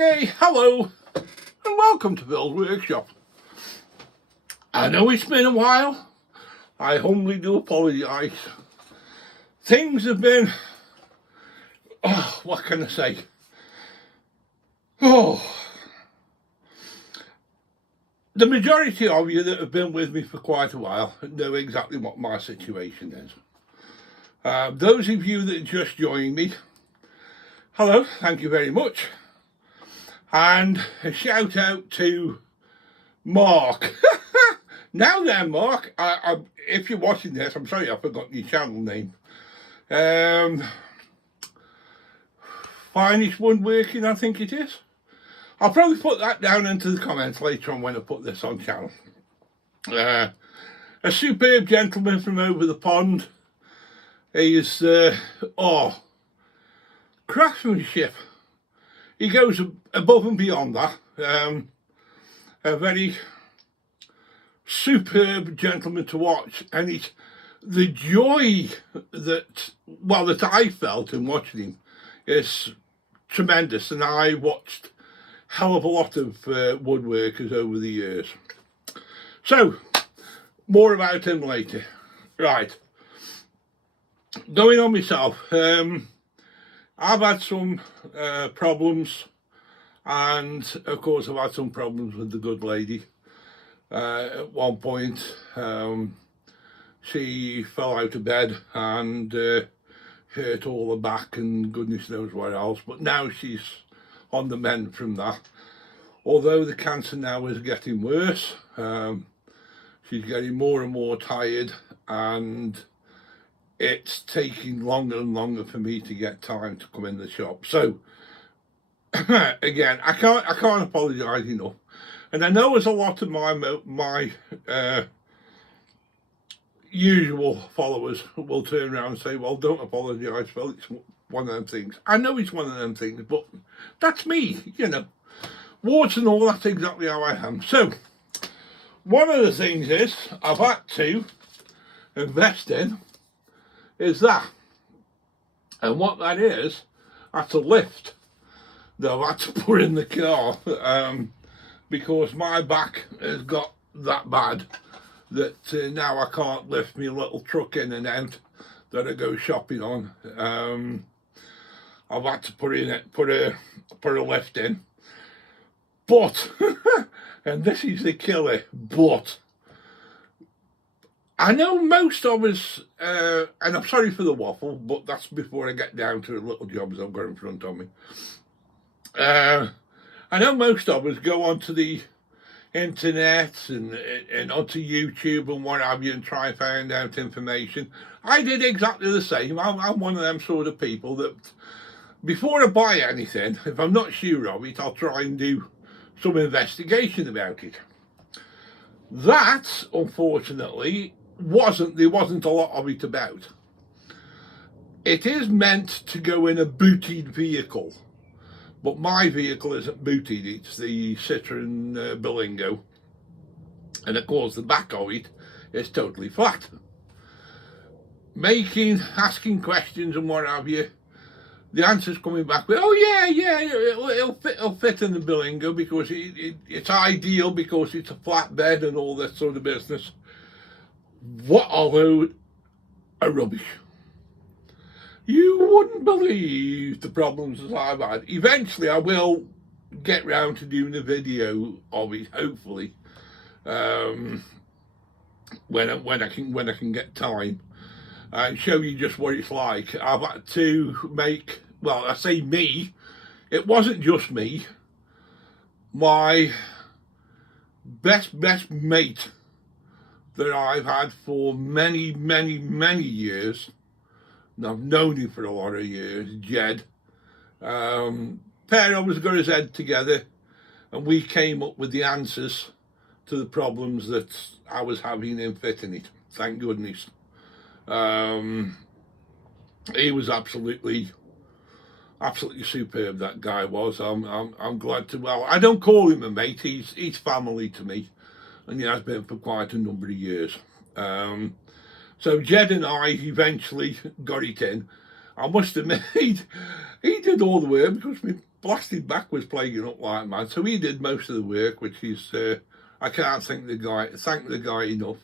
Okay, hello and welcome to Bill's Workshop. I know it's been a while. I humbly do apologise. Things have been, what can I say? The majority of you that have been with me for quite a while know exactly what my situation is. Those of you that just joined me, hello, thank you very much. And a shout out to Mark. Now then, Mark, if you're watching this, I'm sorry I forgot your channel name. Finewoodworking, I think it is. I'll probably put that down into the comments later on when I put this on channel. A superb gentleman from over the pond. He is, craftsmanship. He goes above and beyond that. A very superb gentleman to watch, and it's the joy that I felt in watching him is tremendous. And I watched a hell of a lot of woodworkers over the years. So, more about him later. Right. Going on myself. I've had some problems, and of course I've had some problems with the good lady. At one point she fell out of bed and hurt all her back and goodness knows what else, but now she's on the mend from that. Although the cancer now is getting worse, she's getting more and more tired, and it's taking longer and longer for me to get time to come in the shop. So again, I can't apologise enough. And I know as a lot of my usual followers will turn around and say, well, don't apologise, Phil, it's one of them things. I know it's one of them things, but that's me, you know. Warts and all, that's exactly how I am. So one of the things is I've had to invest in is that, and what that is, that's a lift that I've had to put in the car, because my back has got that bad that now I can't lift my little truck in and out that I go shopping on. I've had to put a lift in, but and this is the killer, but I know most of us, and I'm sorry for the waffle, but that's before I get down to the little jobs I've got in front of me. I know most of us go onto the internet and onto YouTube and what have you and try and find out information. I did exactly the same. I'm one of them sort of people that before I buy anything, if I'm not sure of it, I'll try and do some investigation about it. That, unfortunately, there wasn't a lot of it about. It is meant to go in a booted vehicle, but my vehicle isn't booted, it's the Citroen Berlingo, and of course the back of it is totally flat. Asking questions and what have you, the answer's coming back with, oh yeah, it'll fit in the Berlingo because it's ideal because it's a flat bed and all that sort of business. What a load of rubbish. You wouldn't believe the problems that I've had. Eventually I will get round to doing a video of it, hopefully, when I can get time, and show you just what it's like. I've had to make, well, I say me, it wasn't just me. My best mate that I've had for many years, and I've known him for a lot of years, Jed. Pair of us got his head together and we came up with the answers to the problems that I was having in fitting it. Thank goodness. He was absolutely superb, that guy was. I'm glad to, well, I don't call him a mate, he's family to me, and he has been for quite a number of years. So Jed and I eventually got it in. I must admit, he did all the work because my blasted back was playing up like mad. So he did most of the work, which is I can't thank the guy enough.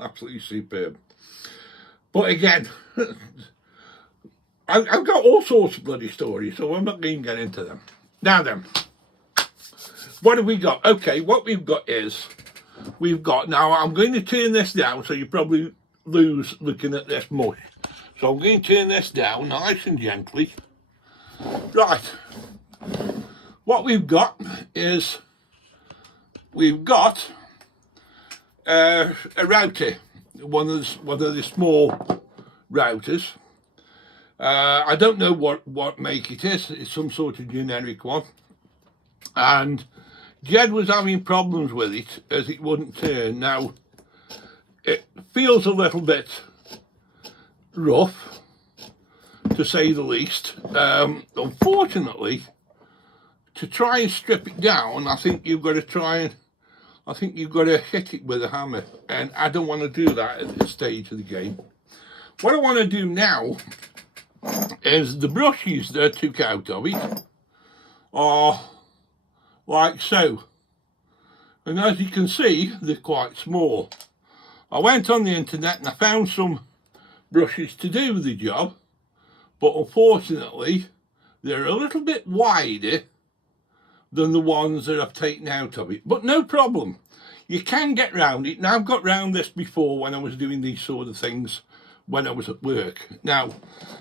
Absolutely superb. But again, I've got all sorts of bloody stories, so I'm not going to get into them. Now then, what have we got? Okay, what we've got is, now I'm going to turn this down, so you probably lose looking at this mush. So I'm going to turn this down nice and gently. Right, what we've got is, we've got a router, one of the small routers. I don't know what make it is. It's some sort of generic one. And Jed was having problems with it as it wouldn't turn. Now, it feels a little bit rough, to say the least. Unfortunately, to try and strip it down, I think you've got to hit it with a hammer. And I don't want to do that at this stage of the game. What I want to do now is the brushes that I took out of it are like so. And as you can see, they're quite small. I went on the internet and I found some brushes to do the job, but unfortunately, they're a little bit wider than the ones that I've taken out of it. But no problem. You can get round it. Now, I've got round this before when I was doing these sort of things when I was at work. Now,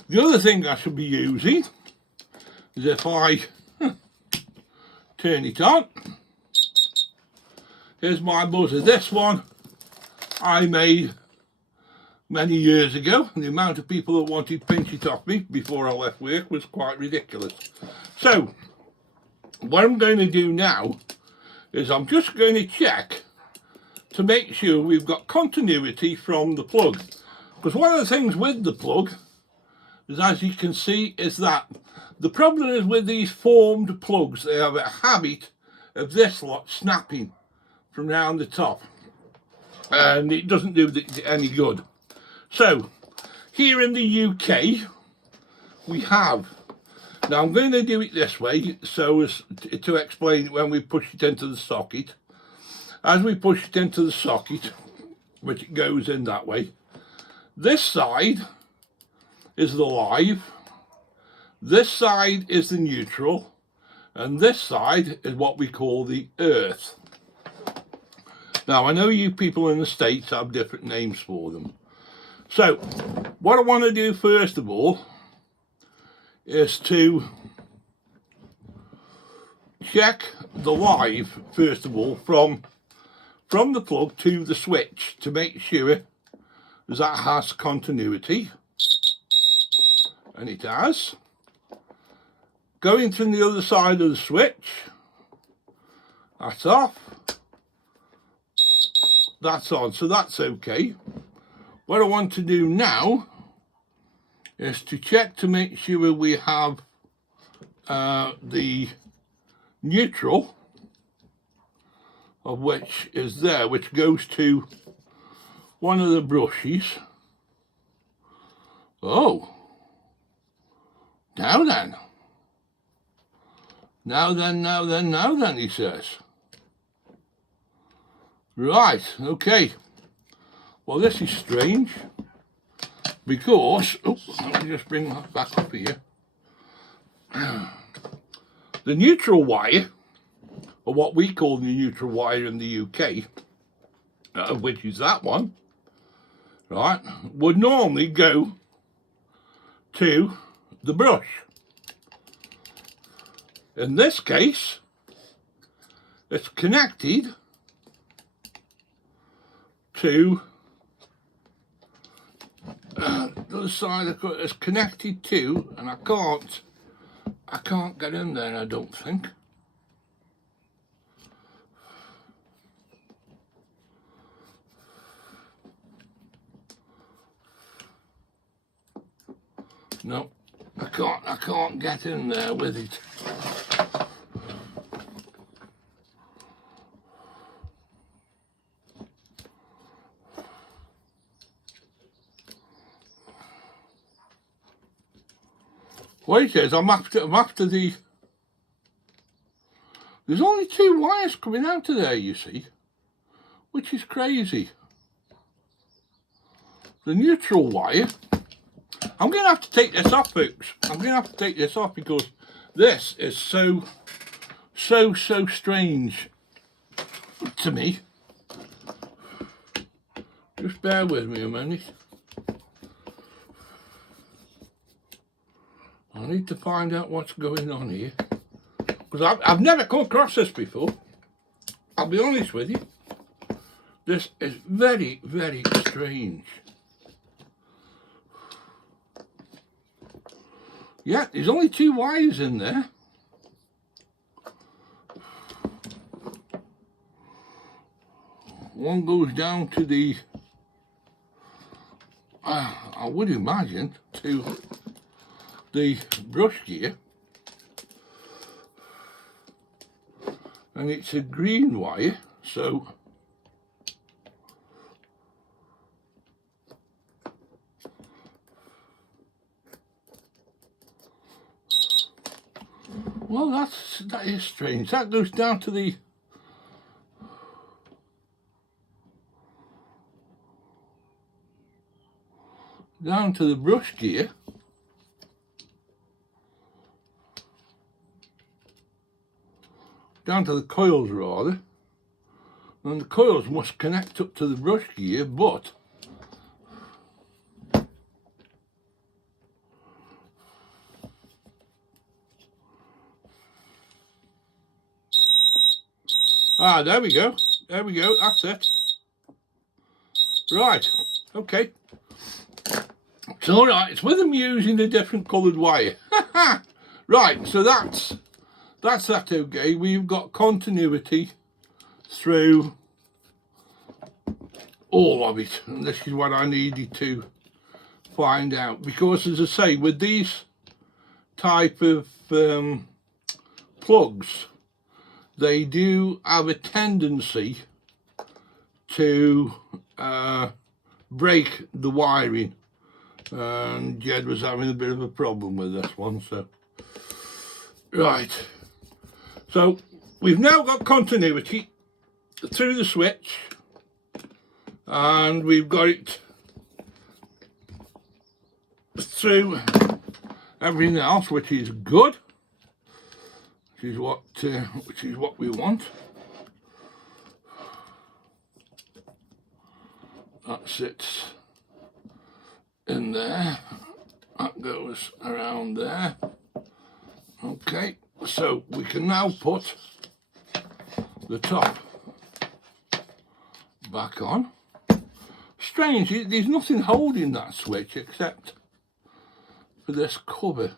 the other thing I should be using is if I turn it on. Here's my buzzer. This one I made many years ago, and the amount of people that wanted to pinch it off me before I left work was quite ridiculous. So, what I'm going to do now is I'm just going to check to make sure we've got continuity from the plug. Because one of the things with the plug is, as you can see, is that the problem is with these formed plugs, they have a habit of this lot snapping from round the top, and it doesn't do any good. So here in the UK we have, now I'm going to do it this way so as to explain it when we push it into the socket. As we push it into the socket, which it goes in that way, this side is the live, this side is the neutral, and this side is what we call the earth. Now, I know you people in the States have different names for them. So, what I want to do first of all is to check the live, first of all, from the plug to the switch to make sure that has continuity. And it has. Going to the other side of the switch, that's off. That's on, so that's okay. What I want to do now is to check to make sure we have the neutral, of which is there, which goes to one of the brushes. Oh, now then, he says. Right, okay. Well, this is strange because, let me just bring that back up here. The neutral wire, or what we call the neutral wire in the UK, which is that one, right, would normally go to the brush. In this case, it's connected to the other side. It's connected to, and I can't get in there, I don't think. No, I can't get in there with it. What it is, I'm after the... There's only 2 wires coming out of there, you see, which is crazy. The neutral wire, I'm going to have to take this off, folks. I'm going to have to take this off because this is so strange to me. Just bear with me a minute. I need to find out what's going on here. Because I've never come across this before. I'll be honest with you. This is very, very strange. Yeah, there's only 2 wires in there. One goes down to the, I would imagine, to the brush gear. And it's a green wire, so well, that is strange. That goes down to the brush gear. Down to the coils rather. And the coils must connect up to the brush gear, but there we go. There we go. That's it. Right. Okay. It's all right. It's with them using the different coloured wire. Right. So that's that. Okay. We've got continuity through all of it, and this is what I needed to find out, because as I say, with these type of plugs, they do have a tendency to break the wiring, and Jed was having a bit of a problem with this one. So right, so we've now got continuity through the switch, and we've got it through everything else, which is good, which is what we want. That sits in there, that goes around there. Okay, so we can now put the top back on. Strange, there's nothing holding that switch except for this cover.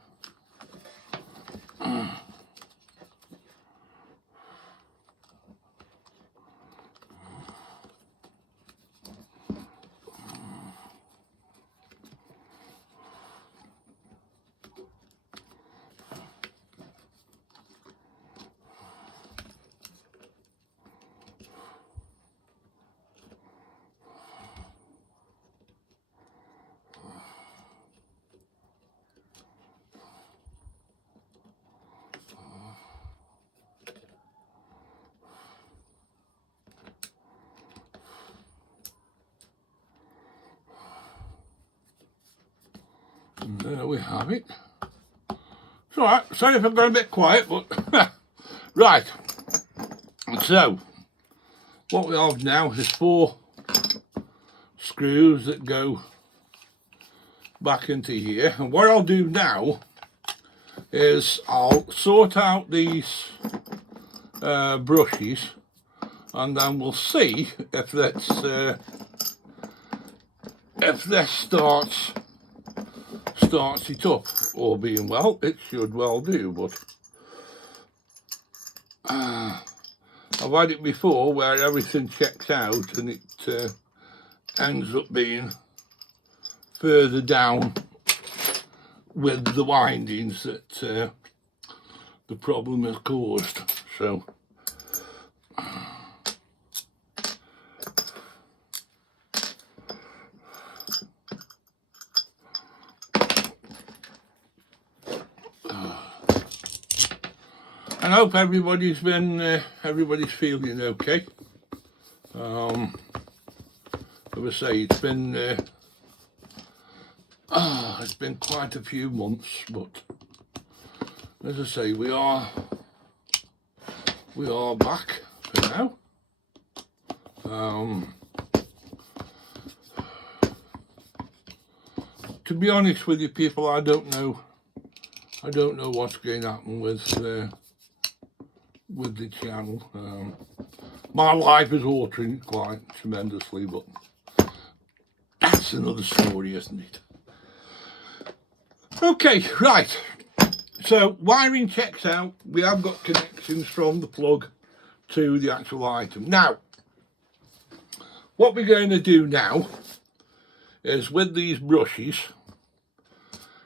And there we have it. It's alright, sorry if I've gone a bit quiet, but right. So what we have now is 4 screws that go back into here, and what I'll do now is I'll sort out these brushes, and then we'll see if that's if this starts it up. All being well, it should well do, but I've had it before where everything checks out and it ends up being further down with the windings that the problem has caused. So I hope everybody's feeling okay. As I say, it's been quite a few months, but as I say, we are back for now. To be honest with you people, I don't know what's going to happen with the channel. My life is altering quite tremendously, but that's another story, isn't it? Okay, right. So wiring checks out. We have got connections from the plug to the actual item. Now, what we're going to do now is with these brushes,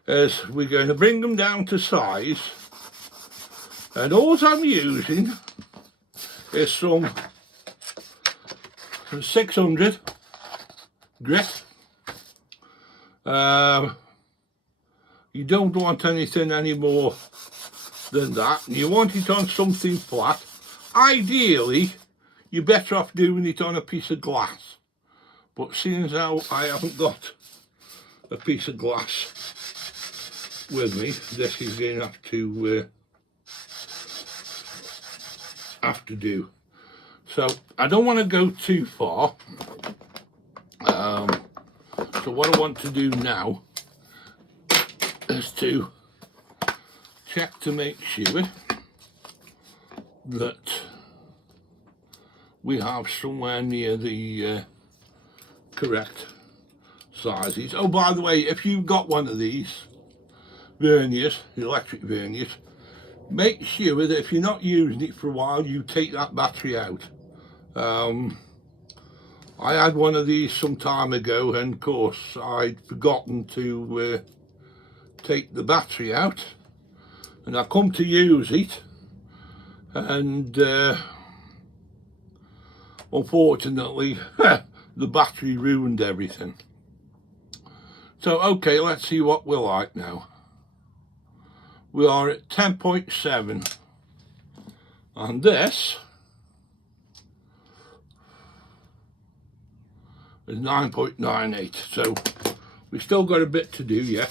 is we're going to bring them down to size, and all I'm using is some 600 grit. You don't want anything any more than that. You want it on something flat. Ideally, you're better off doing it on a piece of glass. But seeing as how I haven't got a piece of glass with me, this is going to have to do. So I don't want to go too far. So what I want to do now is to check to make sure that we have somewhere near the correct sizes. Oh, by the way, if you've got one of these verniers, electric verniers, make sure that if you're not using it for a while, you take that battery out. I had one of these some time ago, and of course I'd forgotten to take the battery out, and I come to use it, and unfortunately the battery ruined everything. So okay, let's see what we're like now. We are at 10.7, and this is 9.98, so we've still got a bit to do yet.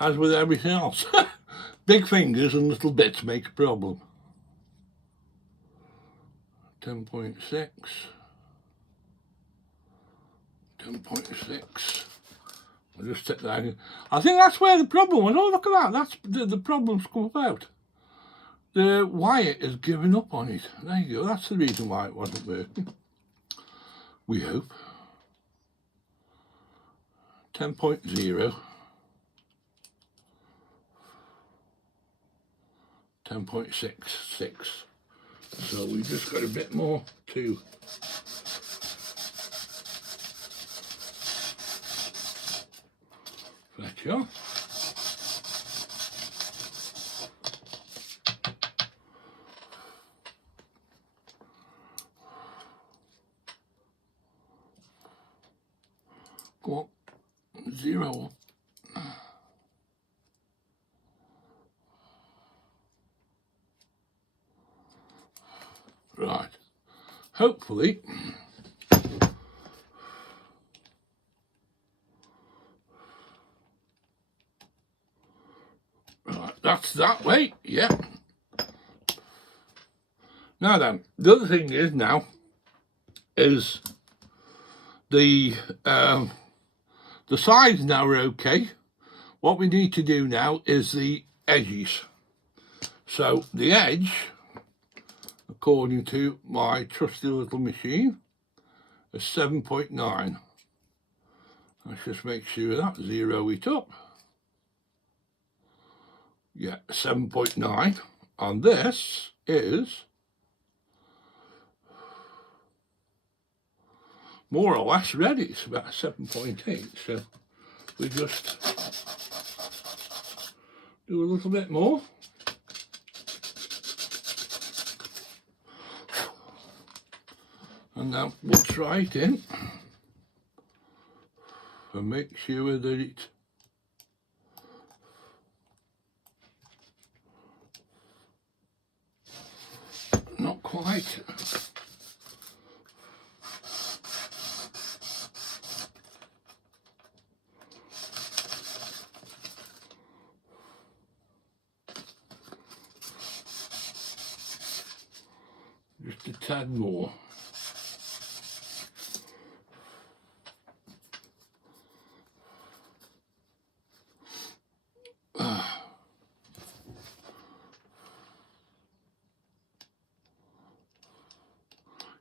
As with everything else, big fingers and little bits make a problem. 10.6, 10.6. I'll just take that in. I think that's where the problem was. Oh, look at that. That's the problem's come about. The wire is giving up on it. There you go. That's the reason why it wasn't working. We hope. 10.0. 10.66. So we just got a bit more to fetch off. Go up, 0 up. Right, hopefully right, that's that way, yeah. Now then, the other thing is now is the sides now are okay. What we need to do now is the edges. So the edge, according to my trusty little machine, is 7.9. Let's just make sure that, 0 it up. Yeah, 7.9. And this is more or less ready. It's about 7.8, so we just do a little bit more. And now we'll try it in and make sure that it's not quite. Just a tad more.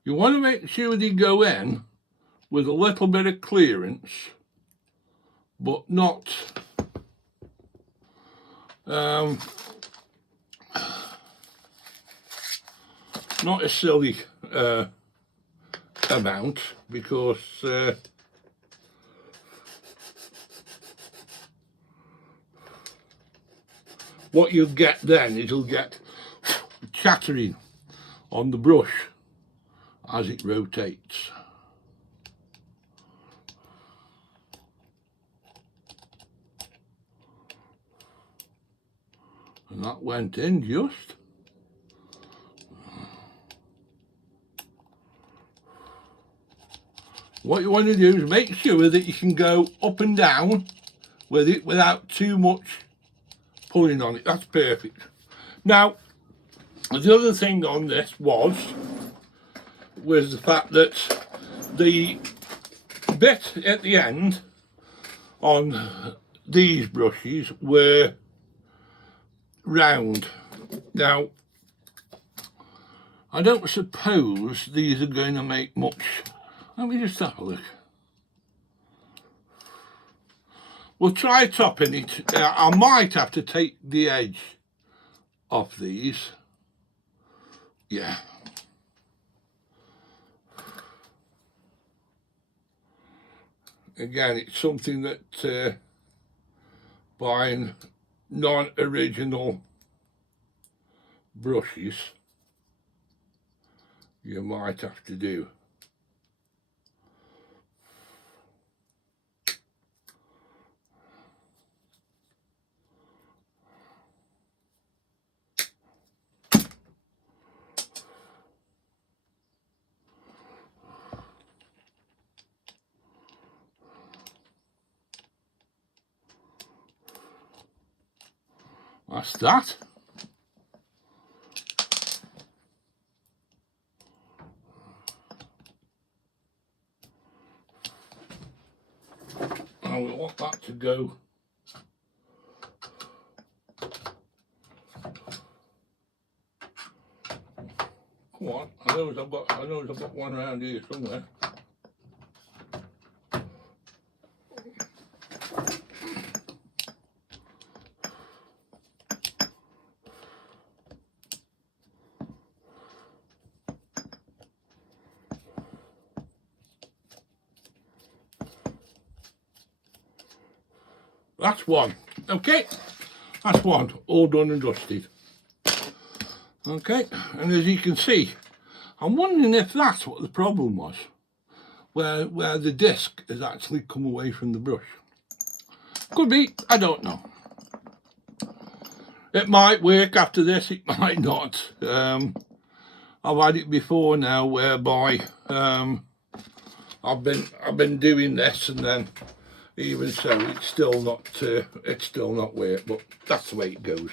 You want to make sure they go in with a little bit of clearance, but not not a silly amount, because what you'll get then is you'll get chattering on the brush as it rotates. And that went in just. What you want to do is make sure that you can go up and down with it without too much pulling on it. That's perfect. Now, the other thing on this was the fact that the bit at the end on these brushes were round. Now, I don't suppose these are going to make much. Let me just have a look. We'll try topping it. I might have to take the edge off these. Yeah. Again, it's something that buying non-original brushes you might have to do. That's that. And we want that to go come on, I know I've got one around here somewhere. That's one. Okay, that's one, all done and dusted. Okay, and as you can see, I'm wondering if that's what the problem was, where the disc has actually come away from the brush. Could be, I don't know. It might work after this, it might not. I've had it before now whereby I've been doing this, and then even so it's still not work, but that's the way it goes.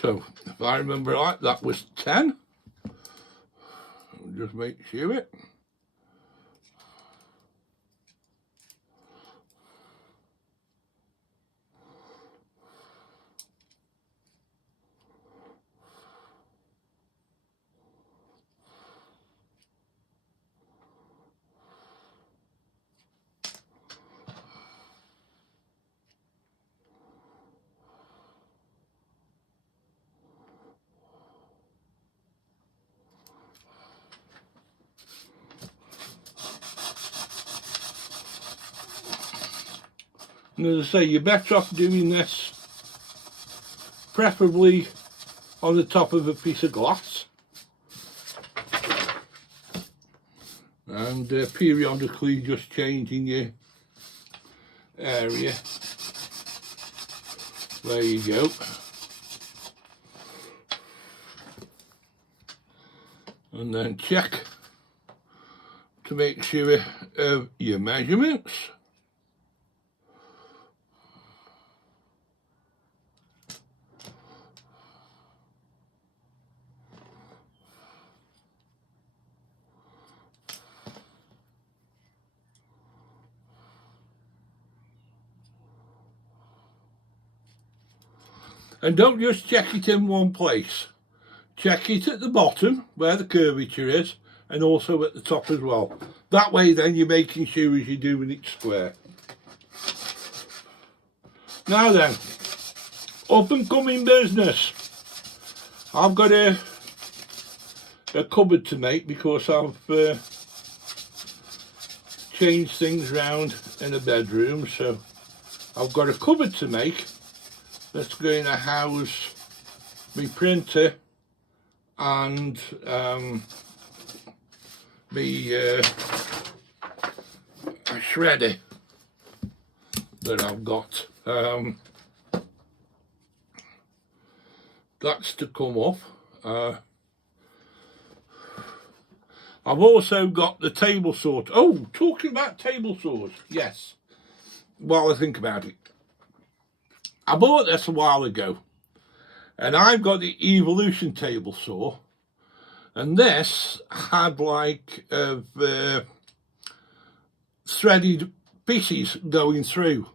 So if I remember right, that was 10. Just make sure it. And as I say, you're better off doing this preferably on the top of a piece of glass, and periodically just changing your area. There you go. And then check to make sure of your measurements. And don't just check it in one place. Check it at the bottom where the curvature is, and also at the top as well. That way then you're making sure as you're doing it square. Now then, up and coming business. I've got a cupboard to make because I've changed things around in the bedroom, so I've got a cupboard to make that's going to house my printer and my shredder that I've got. That's to come up. I've also got the table saw. Oh, talking about table saws, yes. While I think about it, I bought this a while ago, and I've got the Evolution table saw, and this had like threaded pieces going through.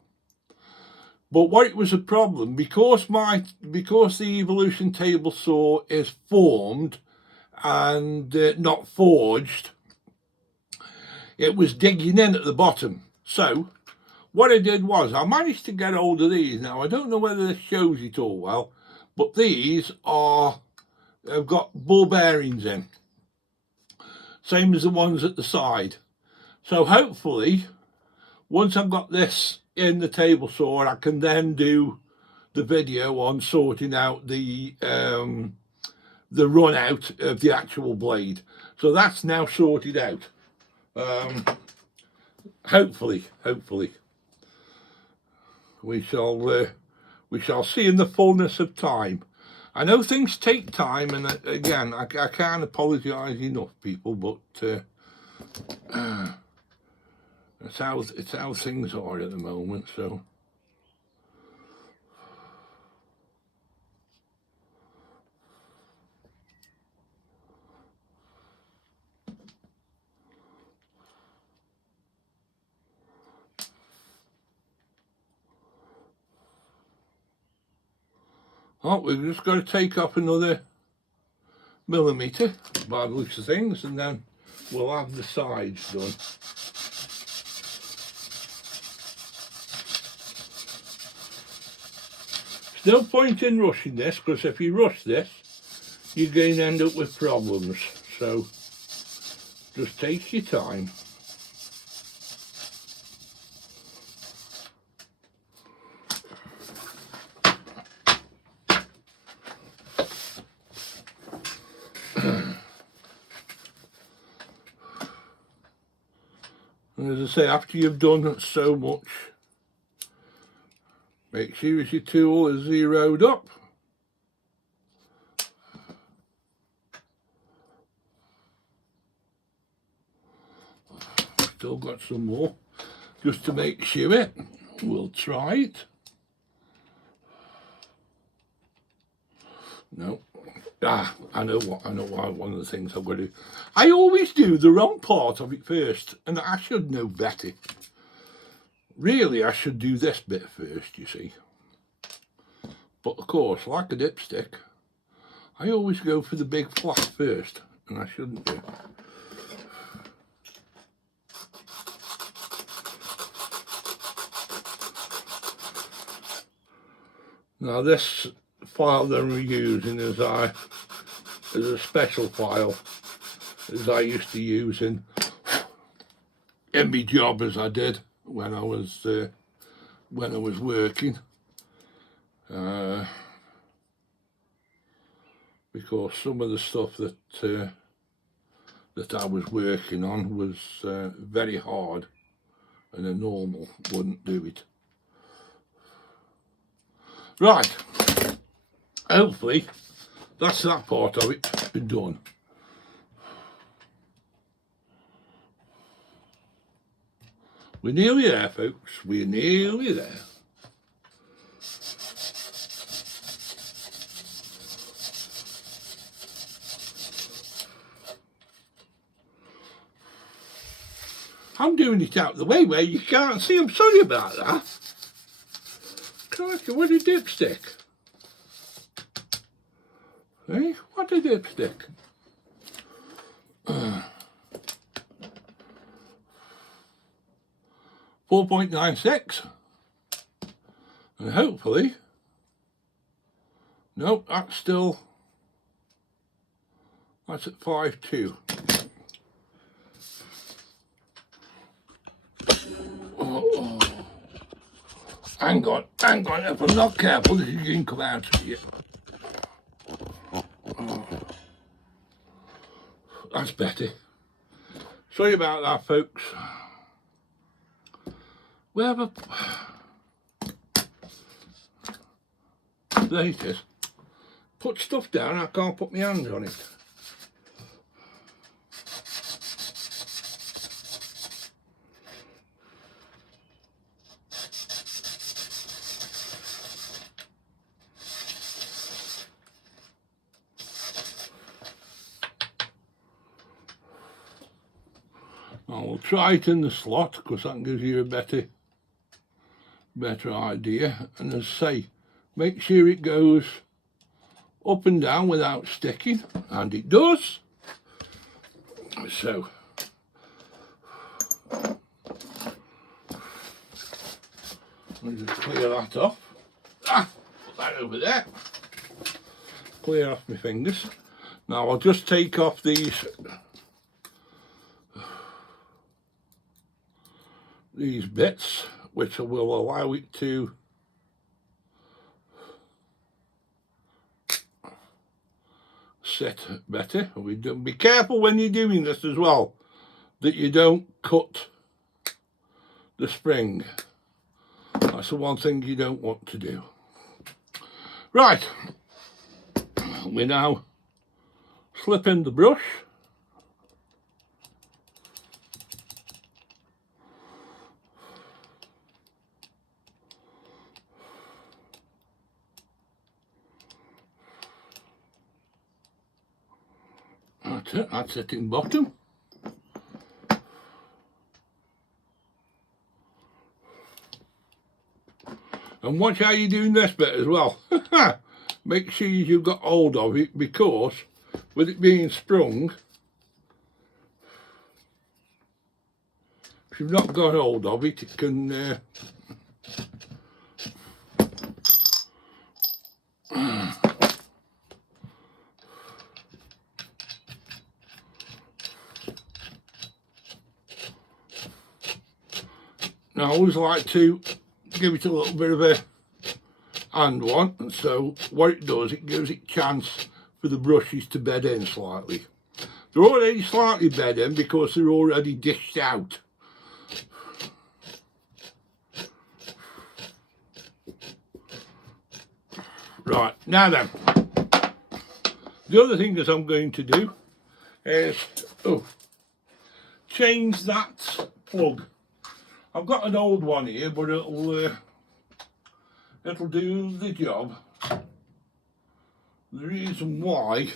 But what it was a problem, because the Evolution table saw is formed and not forged, it was digging in at the bottom. So what I did was I managed to get hold of these. Now I don't know whether this shows it all well, but these have got ball bearings in, same as the ones at the side. So hopefully once I've got this in the table saw, I can then do the video on sorting out the run out of the actual blade. So that's now sorted out. Hopefully we shall see in the fullness of time. I know things take time, and again, I can't apologise enough, people, but it's how things are at the moment. So we've just got to take up another millimetre by the looks of things, and then we'll have the sides done. There's no point in rushing this, because if you rush this, you're going to end up with problems. So just take your time. And as I say, after you've done so much, make sure your tool is zeroed up. Still got some more, just to make sure. We'll try it. No. I know why one of the things I've got to do. I always do the wrong part of it first, and I should know better. Really, I should do this bit first, you see. But of course, like a dipstick, I always go for the big flap first, and I shouldn't do. Now this file that we're using is a special file, as I used to use in my job, as I did when I was when I was working, because some of the stuff that I was working on was very hard, and a normal wouldn't do it. Right, hopefully that's that part of it been done. We're nearly there, folks. We're nearly there. I'm doing it out the way where you can't see. I'm sorry about that. Crikey, what a dipstick. Hey, what a dipstick. 4.96, and hopefully, nope, that's at 5.2. Oh. Hang on, if I'm not careful, this is going to come out of you. Oh. That's better. Sorry about that, folks. Wherever. There it is. Put stuff down, I can't put my hands on it. I will try it in the slot because that gives you a better idea. And as I say, make sure it goes up and down without sticking, and it does. So I'll just clear that off. Put that over there. Clear off my fingers. Now I'll just take off these bits, which will allow it to sit better. Be careful when you're doing this as well, that you don't cut the spring. That's the one thing you don't want to do. Right, we now slip in the brush. That's it in bottom. And watch how you're doing this bit as well. Make sure you've got hold of it, because with it being sprung, if you've not got hold of it, it can Now I always like to give it a little bit of a hand one, so what it does, it gives it chance for the brushes to bed in slightly. They're already slightly bed in because they're already dished out. Right, now then, the other thing that I'm going to do is change that plug. I've got an old one here, but it'll do the job. The reason why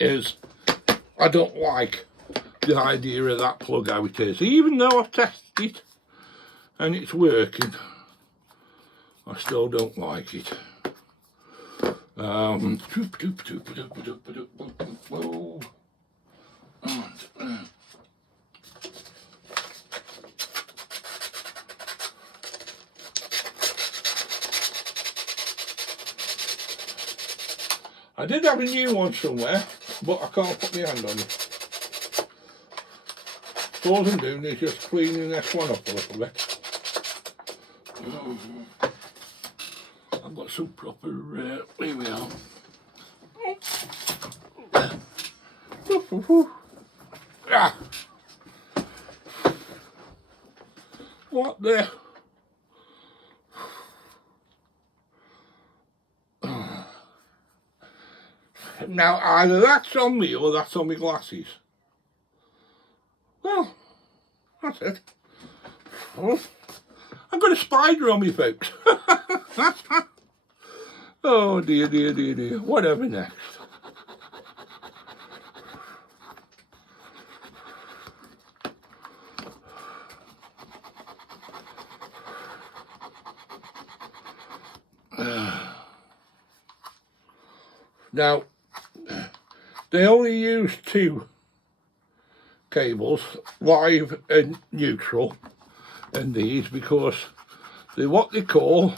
is I don't like the idea of that plug how it is. Even though I've tested it and it's working, I still don't like it. I did have a new one somewhere, but I can't put my hand on it. All I'm doing is just cleaning this one up a little bit. I've got some proper, here we are. Ah. What the? Now either that's on me or that's on my glasses. Well, that's it. Oh, I've got a spider on me, folks. Oh dear, dear, dear, dear. Whatever next. Now, they only use 2 cables, live and neutral, in these because they're what they call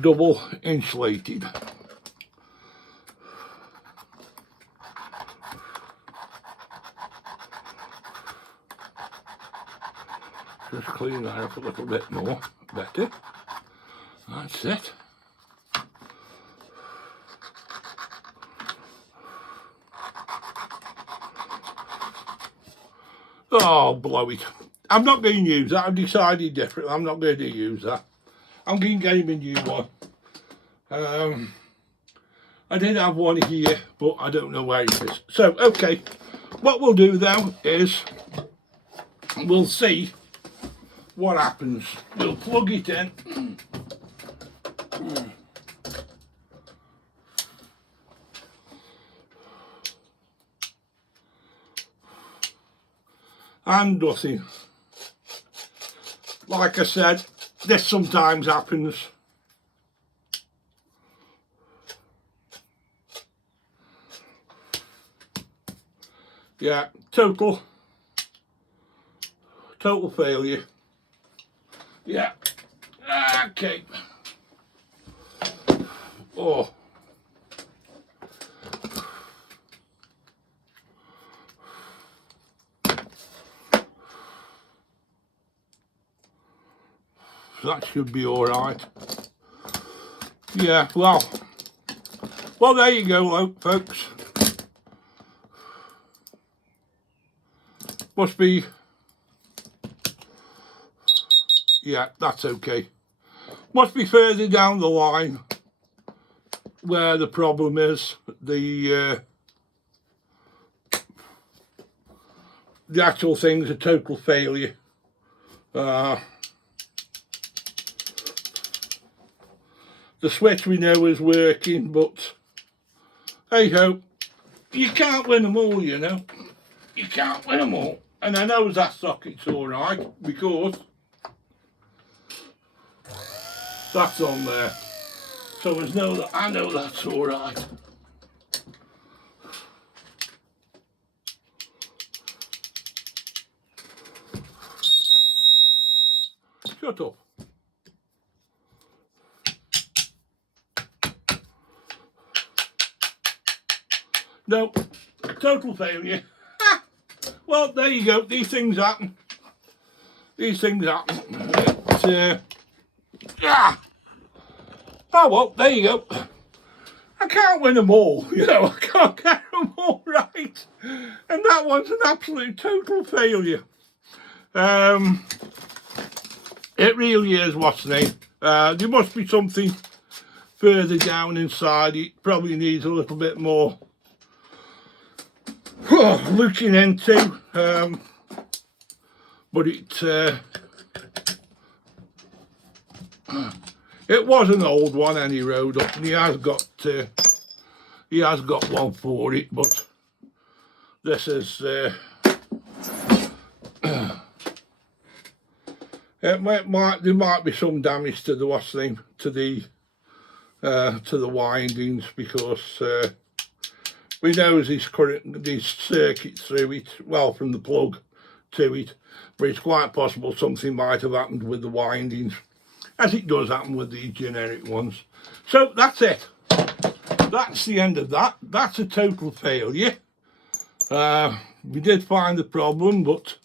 double insulated. Just clean that up a little bit more, better. That's it. Oh, blow it. I'm not going to use that. I've decided different. I'm not going to use that. I'm going to get him a new one. I did have one here, but I don't know where it is. So, okay. What we'll do now is we'll see what happens. We'll plug it in. And nothing. Like I said, this sometimes happens. Yeah, total failure. Yeah, okay. Oh. That should be all right. Yeah, well, there you go, folks. Must be, yeah, that's okay. Must be further down the line where the problem is. The actual thing's a total failure. The switch we know is working, but hey ho, you can't win them all, you know. You can't win them all. And I know that socket's alright because that's on there. So I know that's alright. Shut up. No, total failure. Well, there you go. These things happen. Oh well, there you go. I can't win them all, you know. I can't get them all right, and that one's an absolute total failure. It really is. What's the name? There must be something further down inside. It probably needs a little bit more looking into, but it was an old one, and he rode up, and he has got one for it. But this is there might be some damage to the to the windings, because we know these circuits through it, well, from the plug to it, but it's quite possible something might have happened with the windings, as it does happen with these generic ones. So that's it. That's the end of that. That's a total failure. We did find the problem, but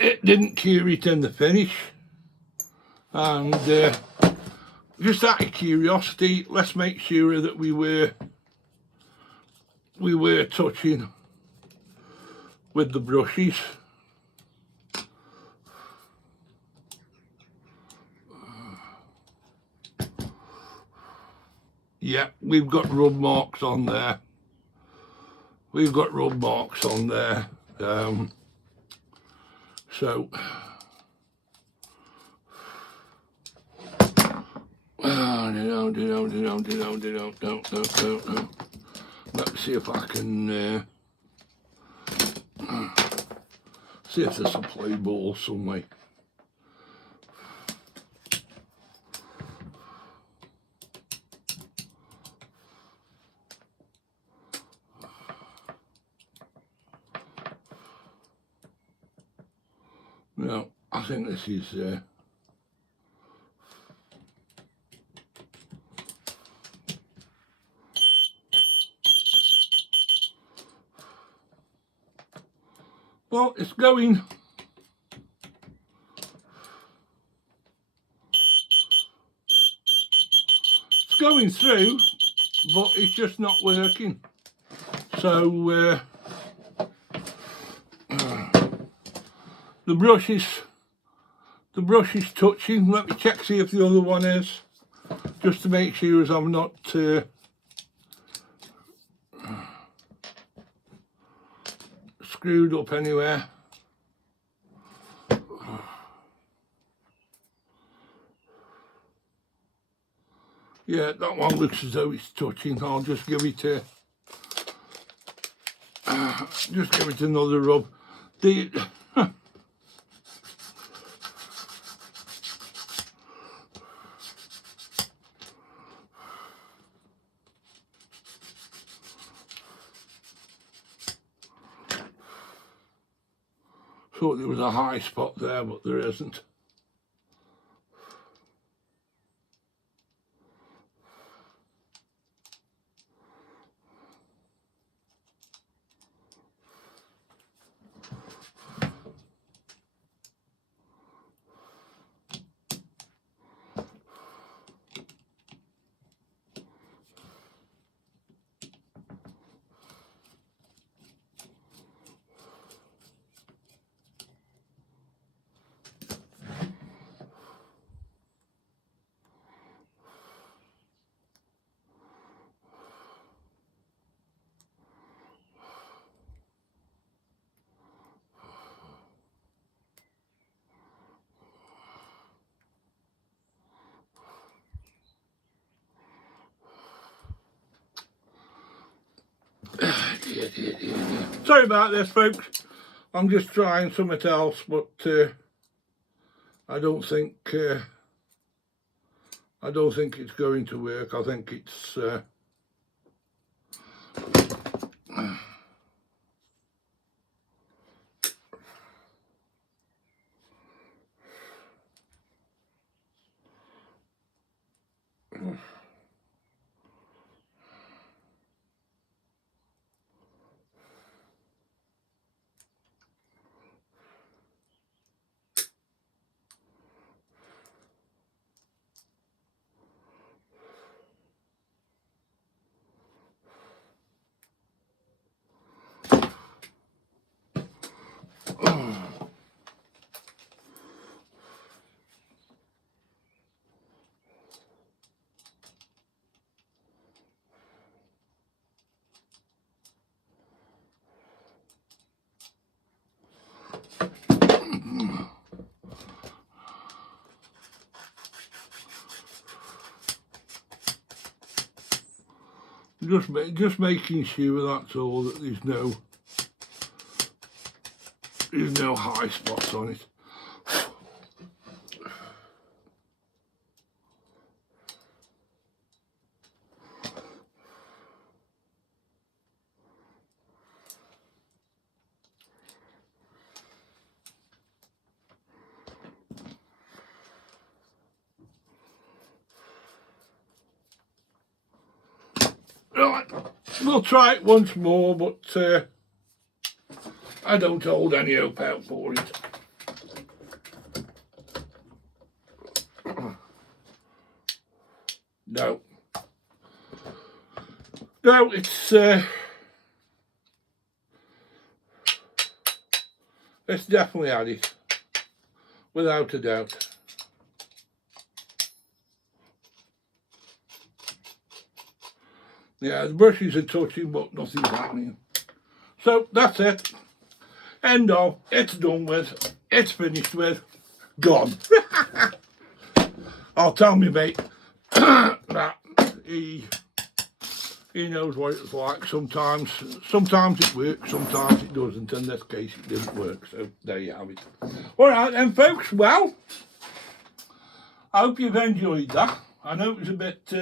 it didn't cure it in the finish. And just out of curiosity, let's make sure that we were touching with the brushes. Yeah, we've got rub marks on there. We've got rub marks on there. So let's see if I can see if there's a play ball somewhere. No, I think this is well, it's going. It's going through, but it's just not working. So the brush is touching. Let me check, see if the other one is, just to make sure as I'm not screwed up anywhere. Yeah, that one looks as though it's touching. I'll just give it another rub. Thought there was a high spot there, but there isn't. Sorry about this, folks. I'm just trying something else, but I don't think it's going to work. I think it's just making sure, that's all, that there's no high spots on it. Right, we'll try it once more, but I don't hold any hope out for it. No, it's definitely had it, without a doubt. Yeah, the brushes are touching, but nothing's happening. So that's it. End of. It's done with. It's finished with. Gone. I'll tell me mate that he knows what it's like. Sometimes it works, sometimes it doesn't. In this case, it didn't work. So there you have it. All right then, folks. Well, I hope you've enjoyed that. I know it was a bit.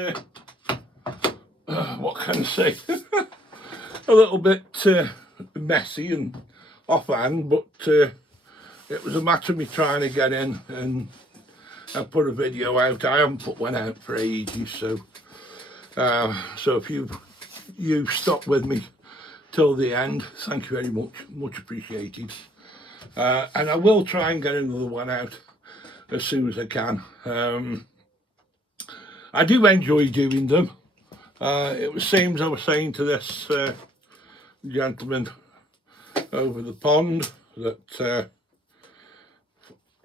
What can I say? A little bit messy and offhand, but it was a matter of me trying to get in and put a video out. I haven't put one out for ages, so if you stopped with me till the end, thank you very much appreciated. And I will try and get another one out as soon as I can. I do enjoy doing them. It seems I was saying to this gentleman over the pond that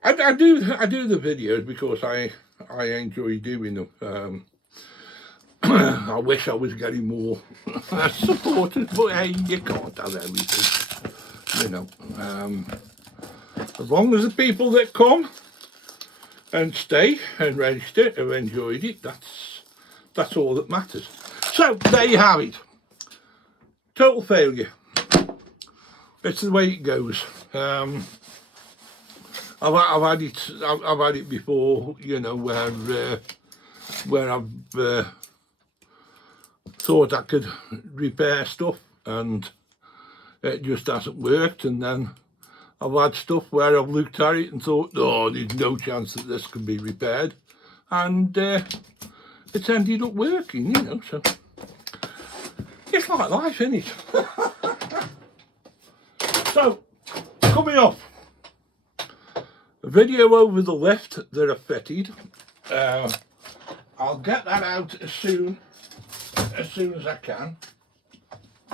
I do the videos because I enjoy doing them. I wish I was getting more supporters, but hey, you can't have everything, you know. As long as the people that come and stay and register have enjoyed it, that's all that matters. So there you have it. Total failure. It's the way it goes. I've had it before, you know, where I've thought I could repair stuff and it just hasn't worked, and then I've had stuff where I've looked at it and thought, oh, there's no chance that this can be repaired, and it's ended up working, you know. So it's like life, isn't it? So coming up, a video over the lift that I fitted. I'll get that out as soon as I can.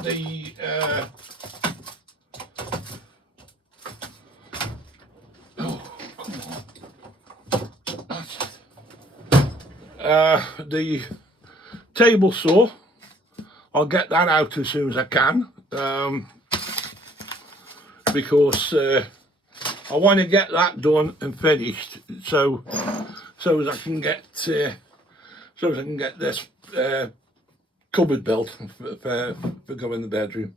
The the table saw, I'll get that out as soon as I can, because I want to get that done and finished, so as I can get this cupboard built for going in the bedroom.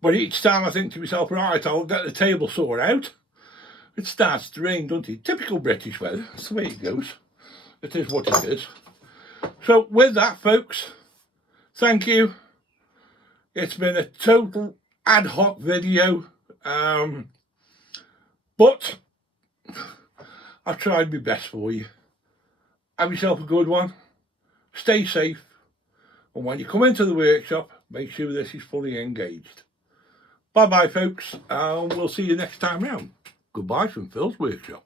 But each time I think to myself, right, I'll get the table saw out. It starts to rain, doesn't it? Typical British weather. That's the way it goes. It is what it is. So with that, folks, thank you. It's been a total ad hoc video, but I've tried my best for you. Have yourself a good one. Stay safe. And when you come into the workshop, make sure this is fully engaged. Bye-bye, folks. We'll see you next time round. Goodbye from Phil's Workshop.